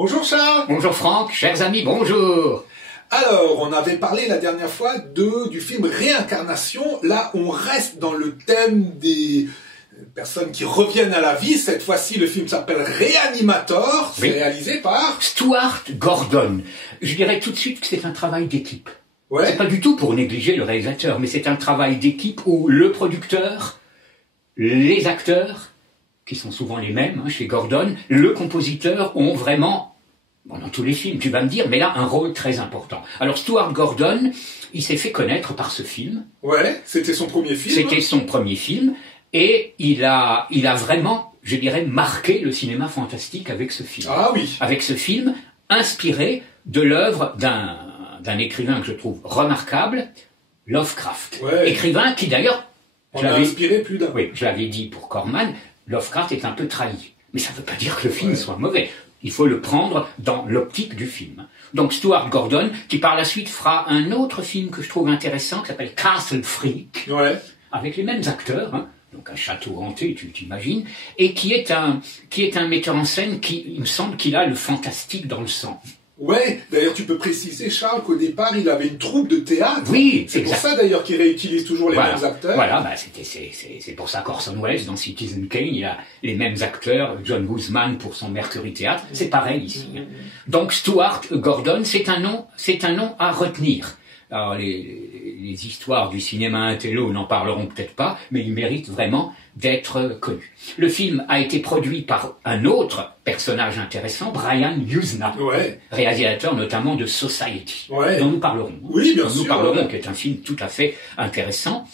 Bonjour Charles. Bonjour Franck, chers amis, bonjour. Alors, on avait parlé la dernière fois du film Réincarnation. Là, on reste dans le thème des personnes qui reviennent à la vie. Cette fois-ci, le film s'appelle Reanimator. C'est réalisé par Stuart Gordon. Je dirais tout de suite que c'est un travail d'équipe. Ouais. C'est pas du tout pour négliger le réalisateur, mais c'est un travail d'équipe où le producteur, les acteurs, qui sont souvent les mêmes chez Gordon, le compositeur ont vraiment, dans tous les films, tu vas me dire, mais là, un rôle très important. Alors Stuart Gordon, il s'est fait connaître par ce film. Ouais, c'était son premier film. C'était son premier film, et il a vraiment, je dirais, marqué le cinéma fantastique avec ce film. Ah oui. Avec ce film, inspiré de l'œuvre d'un écrivain que je trouve remarquable, Lovecraft. Ouais. Écrivain qui d'ailleurs... On a inspiré plus d'un. Oui, je l'avais dit pour Corman, Lovecraft est un peu trahi. Mais ça ne veut pas dire que le film soit mauvais. Il faut le prendre dans l'optique du film. Donc Stuart Gordon, qui par la suite fera un autre film que je trouve intéressant, qui s'appelle Castle Freak, avec les mêmes acteurs, donc un château hanté, tu t'imagines, et qui est un metteur en scène qui, il me semble qu'il a le fantastique dans le sang. Ouais, d'ailleurs tu peux préciser Charles qu'au départ il avait une troupe de théâtre. Oui, c'est pour ça d'ailleurs qu'il réutilise toujours les mêmes acteurs. Voilà, c'est pour ça qu'Orson Welles dans Citizen Kane, il a les mêmes acteurs, John Guzman pour son Mercury Théâtre, c'est pareil ici. Donc Stuart Gordon, c'est un nom à retenir. Alors les histoires du cinéma intello n'en parleront peut-être pas, mais il mérite vraiment d'être connu. Le film a été produit par un autre personnage intéressant, Brian Yuzna, réalisateur notamment de Society, dont nous parlerons. Oui, bien sûr. Nous parlerons, qui est un film tout à fait intéressant.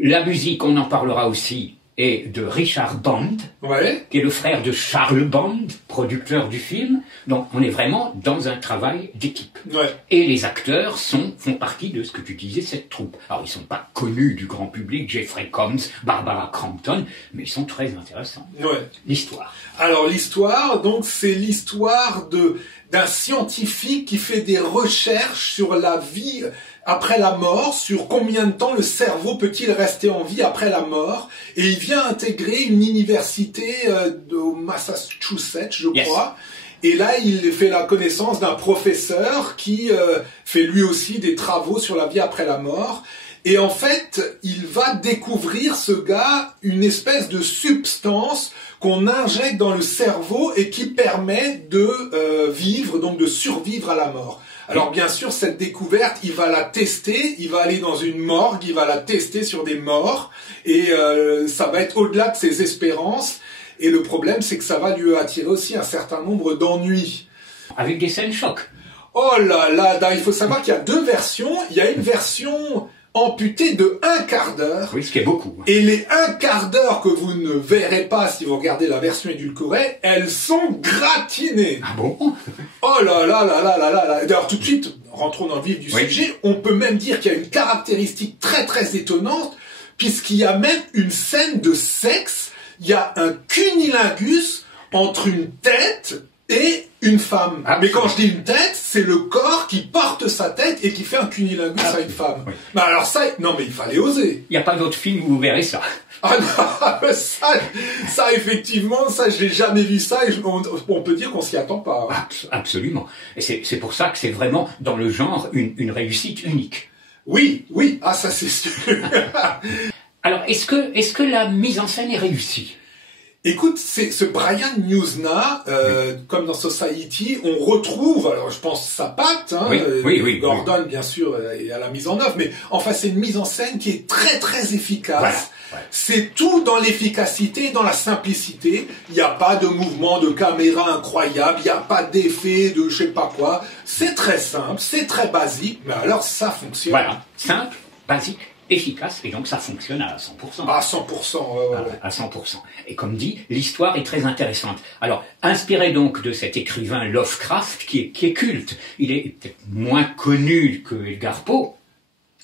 La musique, on en parlera aussi, est de Richard Band, qui est le frère de Charles Band, producteur du film. Donc on est vraiment dans un travail d'équipe. Et les acteurs font partie de ce que tu disais, cette troupe. Alors ils ne sont pas connus du grand public, Jeffrey Combs, Barbara Crampton, mais ils sont très intéressants. L'histoire. Alors l'histoire, donc c'est l'histoire d'un scientifique qui fait des recherches sur la vie après la mort, sur combien de temps le cerveau peut-il rester en vie après la mort, et il vient intégrer une université au Massachusetts, je crois, et là il fait la connaissance d'un professeur qui fait lui aussi des travaux sur la vie après la mort, et en fait il va découvrir, ce gars, une espèce de substance qu'on injecte dans le cerveau et qui permet de vivre, donc de survivre à la mort. Alors bien sûr, cette découverte, il va la tester, il va aller dans une morgue, il va la tester sur des morts, et ça va être au-delà de ses espérances, et le problème c'est que ça va lui attirer aussi un certain nombre d'ennuis. Avec des scènes chocs. Oh là là, il faut savoir qu'il y a deux versions, il y a une version amputée de 1/4 d'heure. Oui, ce qui est beaucoup. Et les 1/4 d'heure que vous ne verrez pas si vous regardez la version édulcorée, elles sont gratinées. Ah bon? Oh là là là là là là. D'ailleurs, tout de suite, rentrons dans le vif du sujet, on peut même dire qu'il y a une caractéristique très très étonnante, puisqu'il y a même une scène de sexe, il y a un cunilingus entre une tête et une femme. Mais quand je dis une tête, c'est le corps qui porte sa tête et qui fait un cunilingus à une femme. Mais alors ça, non mais il fallait oser. Il n'y a pas d'autre film où vous verrez ça. Ah non, ça effectivement, ça je n'ai jamais vu ça, et on peut dire qu'on s'y attend pas. Absolument. Et c'est pour ça que c'est vraiment dans le genre une réussite unique. Oui, ça c'est sûr. Alors est-ce que la mise en scène est réussie? Écoute, c'est ce Brian Yuzna, comme dans Society, on retrouve, alors je pense sa patte, Gordon bien sûr est à la mise en œuvre, mais enfin c'est une mise en scène qui est très très efficace. C'est tout dans l'efficacité, dans la simplicité. Il n'y a pas de mouvement de caméra incroyable, il n'y a pas d'effet de je sais pas quoi. C'est très simple, c'est très basique, mais alors ça fonctionne. Voilà, simple, basique, efficace, et donc ça fonctionne à 100%. À 100%, À 100%. Et comme dit, l'histoire est très intéressante. Alors, inspiré donc de cet écrivain Lovecraft, qui est culte, il est peut-être moins connu que Edgar Poe,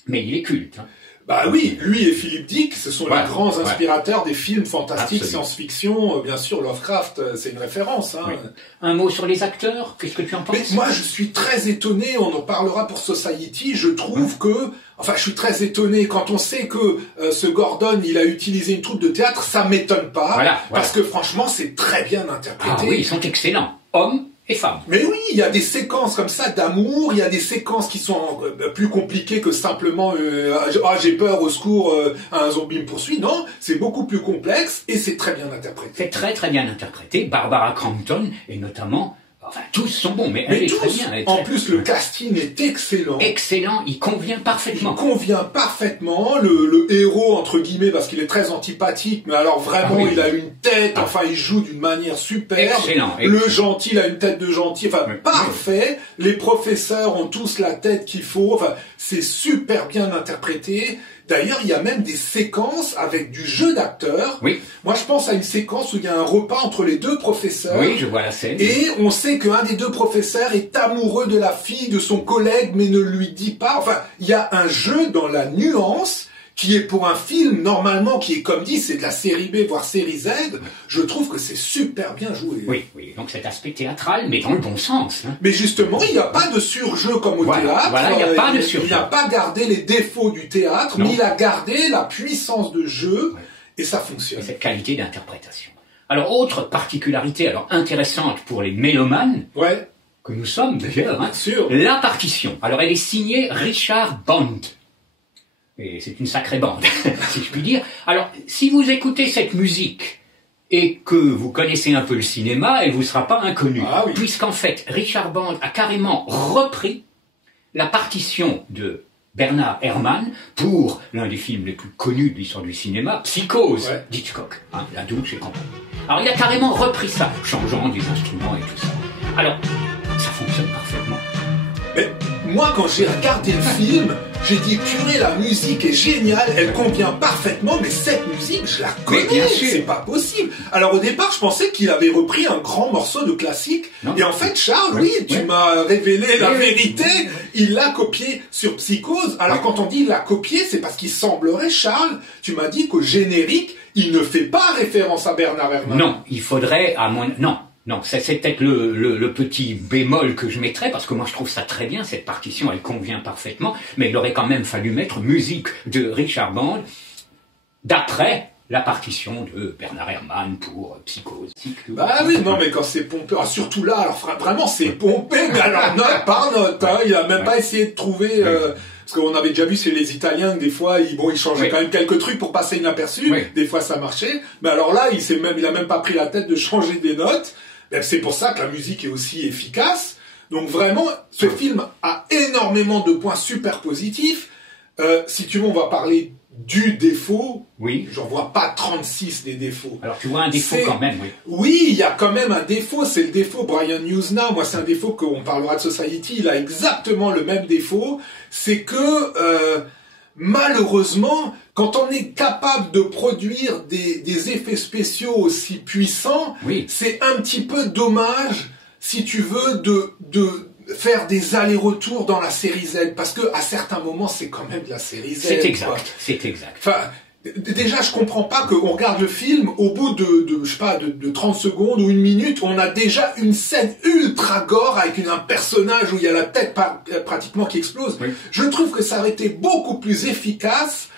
mais il est culte. Bah oui, lui et Philip Dick, ce sont les grands inspirateurs des films fantastiques, science-fiction. Bien sûr, Lovecraft, c'est une référence. Un mot sur les acteurs, qu'est-ce que tu en penses? Mais moi, je suis très étonné, on en parlera pour Society, je trouve que... Enfin, je suis très étonné quand on sait que ce Gordon, il a utilisé une troupe de théâtre, ça m'étonne pas, parce que franchement, c'est très bien interprété. Ah oui, ils sont excellents. hommes et femmes. Mais oui, il y a des séquences comme ça d'amour, il y a des séquences qui sont plus compliquées que simplement j'ai peur, au secours, un zombie me poursuit. Non, c'est beaucoup plus complexe et c'est très bien interprété. C'est très très bien interprété. Barbara Crampton et notamment, enfin tous sont bons, mais elle est tous, très bien. en plus, le casting est excellent. Excellent, il convient parfaitement. Il convient parfaitement, le héros, entre guillemets, parce qu'il est très antipathique, mais alors vraiment, il a une tête, enfin, il joue d'une manière superbe. Excellent. Le gentil, il a une tête de gentil, enfin, parfait. Les professeurs ont tous la tête qu'il faut, enfin, c'est super bien interprété. D'ailleurs, il y a même des séquences avec du jeu d'acteurs. Oui. Moi, je pense à une séquence où il y a un repas entre les deux professeurs. Oui, je vois la scène. Et on sait qu'un des deux professeurs est amoureux de la fille de son collègue, mais ne lui dit pas. Enfin, il y a un jeu dans la nuance qui est pour un film, normalement, qui est comme dit, c'est de la série B, voire série Z. Je trouve que c'est super bien joué. Oui, oui. Donc cet aspect théâtral, mais dans le bon sens. Hein. Mais justement, il n'y a pas de surjeu comme au théâtre. Voilà, il n'y a pas de surjeu. Il n'a pas gardé les défauts du théâtre, mais il a gardé la puissance de jeu, et ça fonctionne. Et cette qualité d'interprétation. Alors, autre particularité, alors intéressante pour les mélomanes, que nous sommes d'ailleurs, hein, la partition. Alors, elle est signée Richard Bond. Et c'est une sacrée bande, si je puis dire. Alors, si vous écoutez cette musique et que vous connaissez un peu le cinéma, elle vous sera pas inconnue. Puisqu'en fait, Richard Bond a carrément repris la partition de Bernard Herrmann pour l'un des films les plus connus de l'histoire du cinéma, Psychose, d'Hitchcock, hein, La Douche et compagnie. Alors, il a carrément repris ça, changeant des instruments et tout ça. Alors, ça fonctionne parfaitement. Mais moi, quand j'ai regardé le film, j'ai dit, purée, la musique est géniale, elle convient parfaitement, mais cette musique, je la connais, c'est pas possible. Alors au départ, je pensais qu'il avait repris un grand morceau de classique, et en fait, Charles, tu m'as révélé la vérité, il l'a copié sur Psychose. Alors quand on dit il l'a copié, c'est parce qu'il semblerait, Charles, tu m'as dit qu'au générique, il ne fait pas référence à Bernard Herrmann. Non, il faudrait, à mon... Non, c'est peut-être le petit bémol que je mettrais, parce que moi je trouve ça très bien, cette partition, elle convient parfaitement, mais il aurait quand même fallu mettre musique de Richard Bond d'après la partition de Bernard Herrmann pour Psychose. Bah oui, non, mais quand c'est pompé, surtout là, alors vraiment c'est pompé, mais alors note par note, hein, il a même pas essayé de trouver... Parce qu'on avait déjà vu chez les Italiens que des fois, ils changeaient quand même quelques trucs pour passer inaperçu. Des fois, ça marchait. Mais alors là, il a même pas pris la tête de changer des notes. C'est pour ça que la musique est aussi efficace. Donc vraiment, ce film a énormément de points super positifs. Si tu veux, on va parler du défaut. Oui. J'en vois pas 36 des défauts. Alors tu vois un défaut quand même, Oui, il y a quand même un défaut. C'est le défaut Brian Yuzna. Moi, c'est un défaut qu'on parlera de Society. Il a exactement le même défaut. C'est que malheureusement, quand on est capable de produire des effets spéciaux aussi puissants, c'est un petit peu dommage, si tu veux, de faire des allers-retours dans la série Z, parce que à certains moments, c'est quand même de la série Z. C'est exact, c'est exact. Enfin, déjà, je comprends pas qu'on regarde le film, au bout de 30 secondes ou une minute, on a déjà une scène ultra gore avec un personnage où il y a la tête pratiquement qui explose. Je trouve que ça aurait été beaucoup plus efficace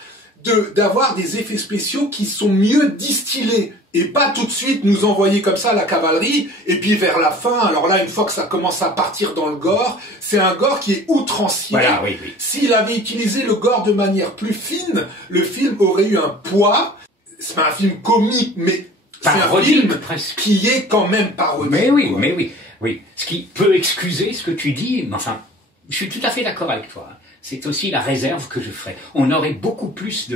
d'avoir des effets spéciaux qui sont mieux distillés et pas tout de suite nous envoyer comme ça la cavalerie et puis vers la fin, alors là une fois que ça commence à partir dans le gore, c'est un gore qui est outrancier. Voilà, S'il avait utilisé le gore de manière plus fine, le film aurait eu un poids. C'est pas un film comique, mais c'est un film qui est quand même parodique. Mais oui. Ce qui peut excuser ce que tu dis, mais enfin, je suis tout à fait d'accord avec toi. C'est aussi la réserve que je ferai. On aurait beaucoup plus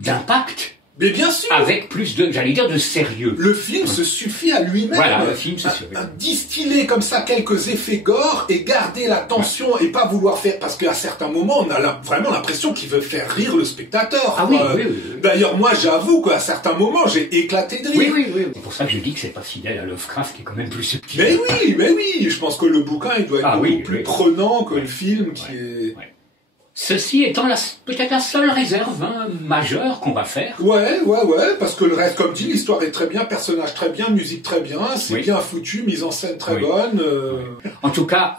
d'impact. Mais bien sûr. Avec plus de sérieux. Le film se suffit à lui-même. Voilà, le film se suffit. Distiller comme ça quelques effets gore et garder la tension et pas vouloir faire, parce qu'à certains moments, on a vraiment l'impression qu'il veut faire rire le spectateur. Ah oui. D'ailleurs, moi, j'avoue qu'à certains moments, j'ai éclaté de rire. Oui. C'est pour ça que je dis que c'est pas fidèle à Lovecraft, qui est quand même plus subtil. Mais oui. Je pense que le bouquin, il doit être beaucoup plus prenant que le film qui est... Ceci étant peut-être la seule réserve majeure qu'on va faire. Ouais, parce que le reste, comme dit, l'histoire est très bien, personnage très bien, musique très bien, c'est bien foutu, mise en scène très bonne. En tout cas,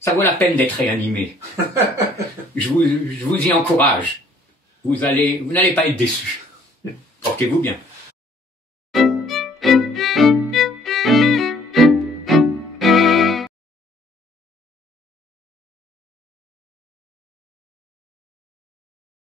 ça vaut la peine d'être réanimé. je vous y encourage. Vous n'allez pas être déçus. Portez-vous bien.